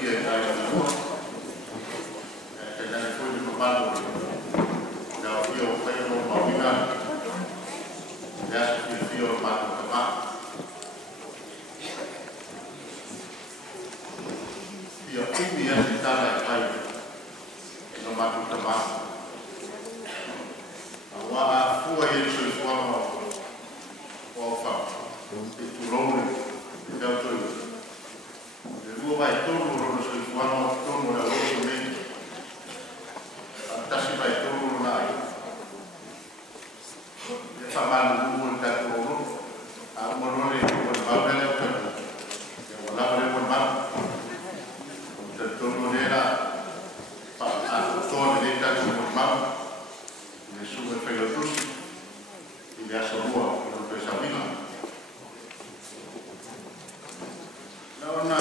ia i ai na mua. Te nani fui ni mamalo. Nā o fio o whaino o mawinga. Te asu fio o matu kama. Fio umi ati tala i whai. No matu kama. Awa a fua i e sui fuama o wha. E turone. E teo tui. E rua vai tonu rono sui fuama o tonu na rono meni. Tasi vai tonu na ai. E whamanu umu i tatu rono. A umonone i umo maunele o tanu. E walama le umo mau. Te tonu nera. A tonu le tatu umo mau. Le sume whaio tusi. I le aso rua. I lo pesa wina. Naona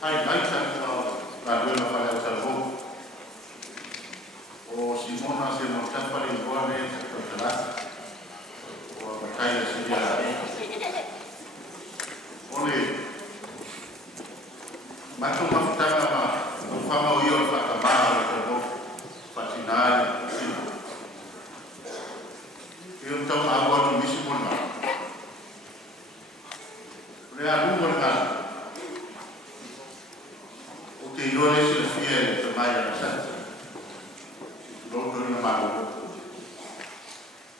hai laita la duela para el salvo. O Simona se nos tapa el guane o a batalla se ya. Ole macho mafutana ma o fama o yo fa kamara le salvo patinare. Eu então agora no mismo mal. Le aluno organo. O que eu lhe servia também na santa. Não estou na mão.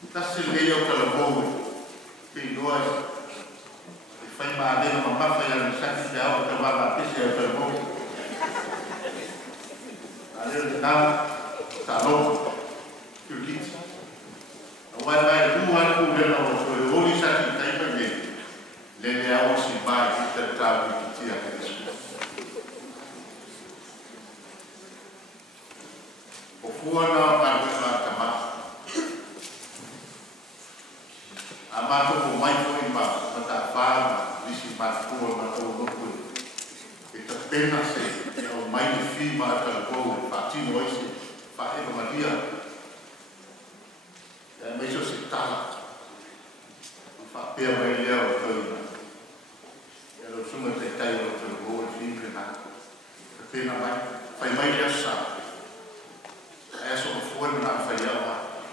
Está se leia o calabouço. Tem dois. E faz madeira, uma papa na santa de algo que vai bater se é o calabouço. Ali não, salão, turquita. Agora vai duas coisas na outra. Eu vou lhe sair daí para dentro. Lele a o si vai tentar que tinha isso. O fuana na kama. A mato com mais foi embaixo, mata fama, disse matou, matou no cu. E tá pena se é o mais difícil mata o patino esse, faz uma dia. É mesmo se tá. Não faz pena ele é o teu. Ela costuma tentar ir ao teu gol, enfim, porque não vai mais essa. Essa forma não foi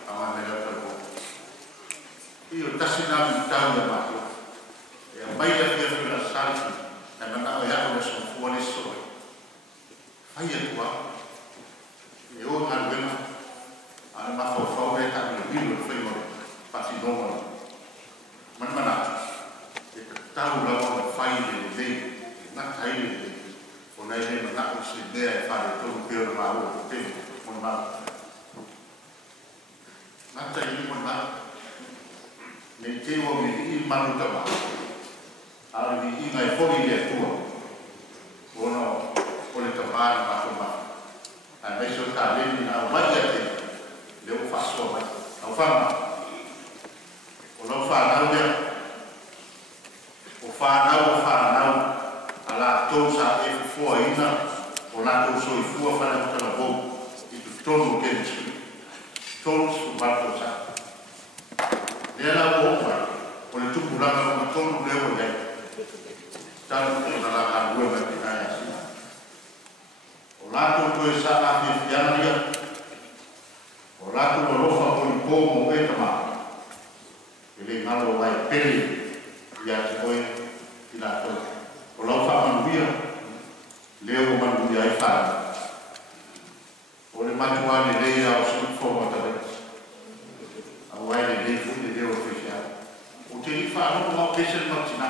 a maneira do gol. E o tassinado então da mato. É a meia que é na salsa, é na olhada da sua forma isso. Vai a tua. Eu não vendo a uma fofoca que tá no livro foi uma patinoma. Mas tahu lawan fai de nak kai de onai le nak usi de fa to pe o ma o te mon ma nak tai ni mon ma ne te o mi i manu ta ma ala ni i ngai fori de tu ono o le ta ma ma ko ma a me so ta le ni na wa ya te le o fa so ma o fa ma o lo fa na o o whanau, ala tau sa e fua ina, o la tau so i fua whanau tala bou, i tu tonu kensu, tonu su bato sa. Lea la opa, o le tupu langa o tonu leo nei, tanu o na la kanua mai tinaya si. O la tau koe sa a me fianaria, o la tau alofa o ni komo e tama, e le ngalo wai peri, ia te koe i la tau. O lau wha manuia, leo o manuia i whara. O le matua le leia o sui fōma tawet. A wai le lei fu le leo whiwhia. O te li wha no mau pese le matina.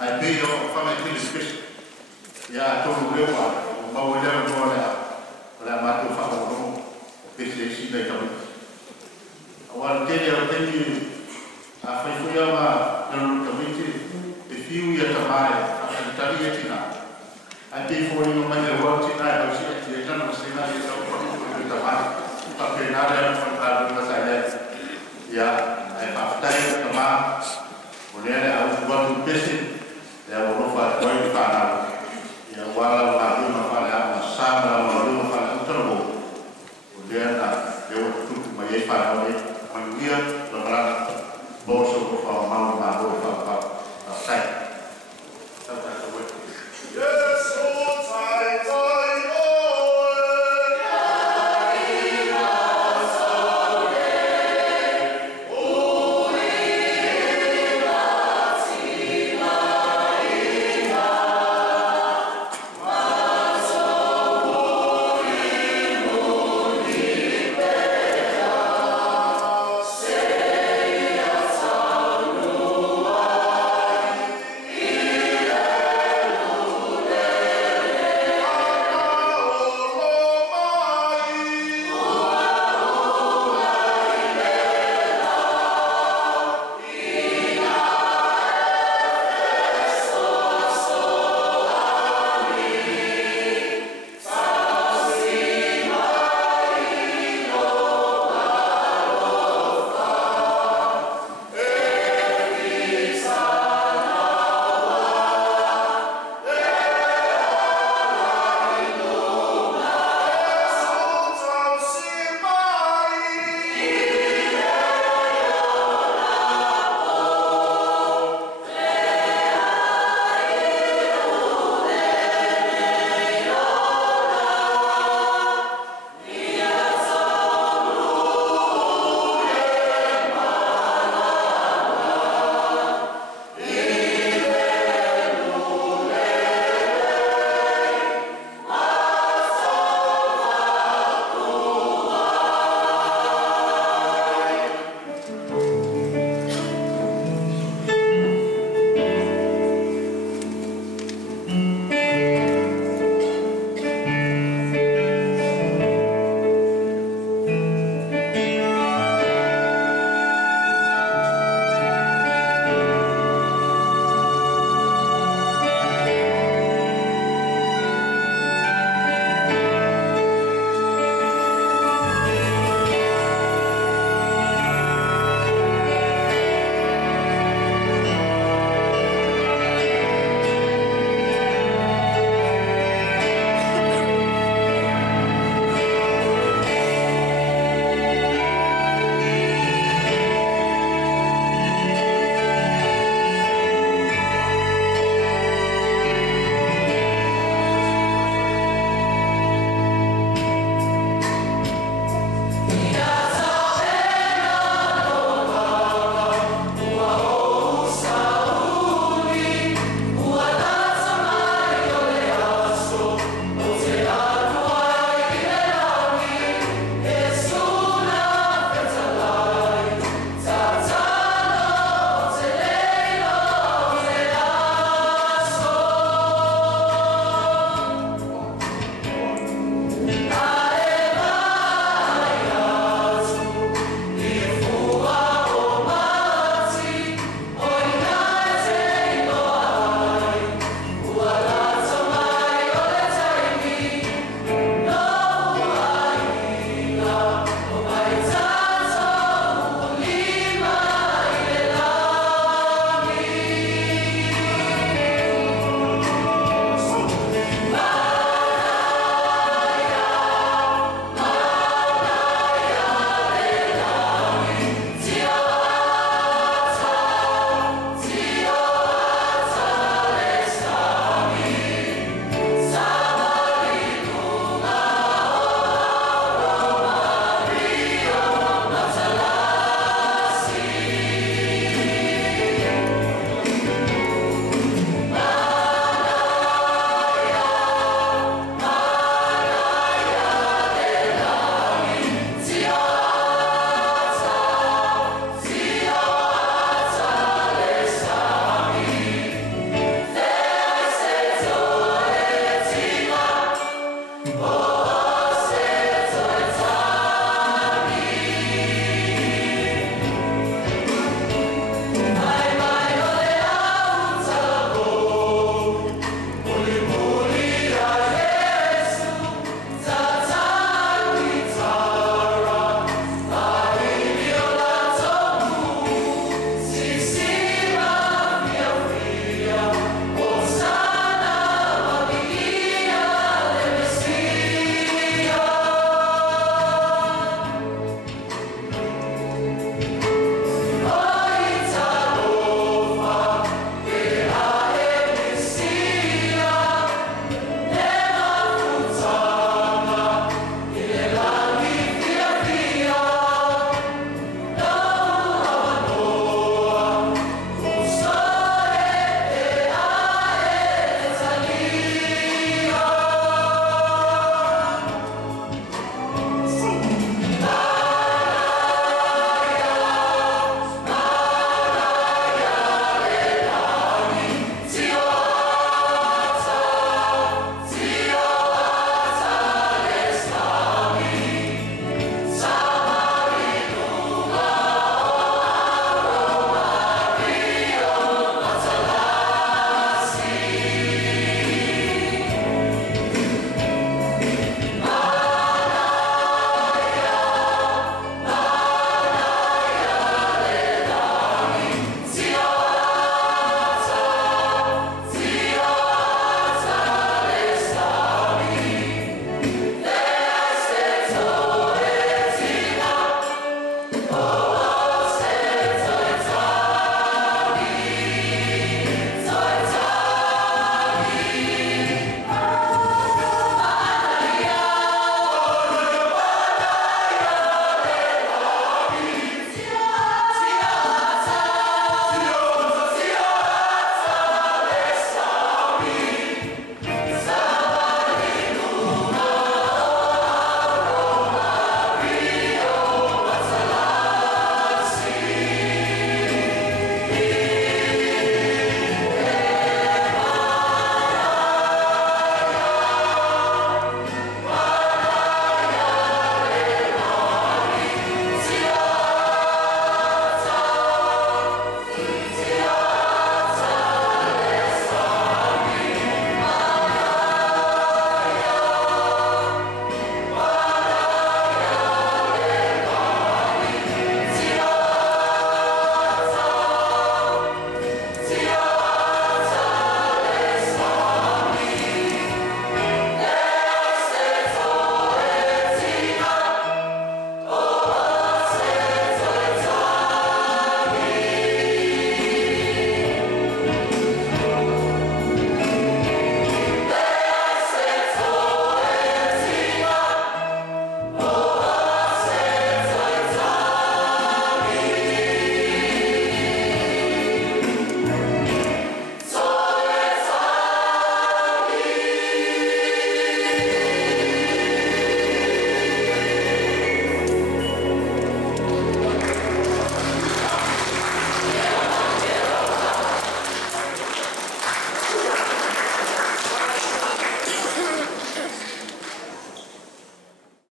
Ai pei o whama i tele pese. Ia tonu leo a, o mau e leo noa lea. O lea matua wha o no, o pese e sina i tawet. A wai tele o tele a whaiwhia ma nanu tawete e fiu ia tamare a kantari e tina. Ai te fōni